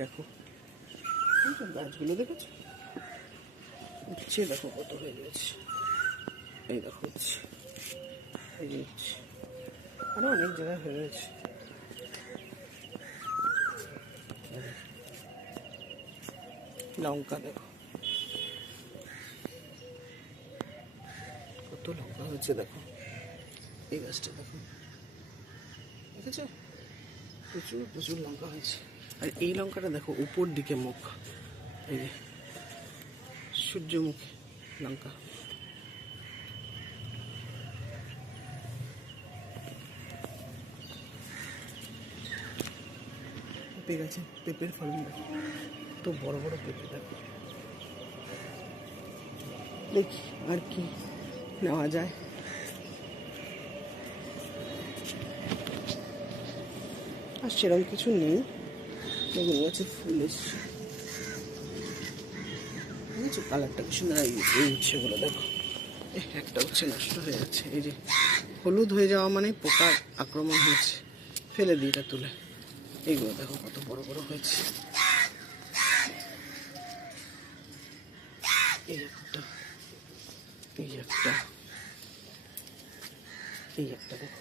দেখো গাছগুলো দেখেছো উঠছে, দেখো কত হয়ে গেছে। এই দেখো হচ্ছে, এই যে হচ্ছে, আরো অনেক জায়গায় হয়ে রয়েছে। লঙ্কা দেখো কত লঙ্কা হয়েছে, দেখো এই গাছটা দেখো, দেখেছো প্রচুর প্রচুর লঙ্কা হয়েছে। আর এই লঙ্কাটা দেখো উপর দিকে মুখ, এই যে সূর্যমুখী লঙ্কা। পেঁপে গাছে পেঁপের ফলন দেখো, তো বড় বড় পেঁপে দেখো। দেখি আর কি নেওয়া যায়। আর সেরকম কিছু নেই। বেগুন গাছে ফুল এসছে, বুঝেছো কালারটা কি সুন্দর। এই উচ্ছেগুলো দেখো, একটা উচ্ছে নষ্ট হয়ে যাচ্ছে, এই যে হলুদ হয়ে যাওয়া মানে পোকার আক্রমণ হয়েছে, ফেলে দিই এটা তুলে। এইগুলো দেখো কত বড় বড় হয়েছে। এই একটা, এই একটা, এই একটা দেখো।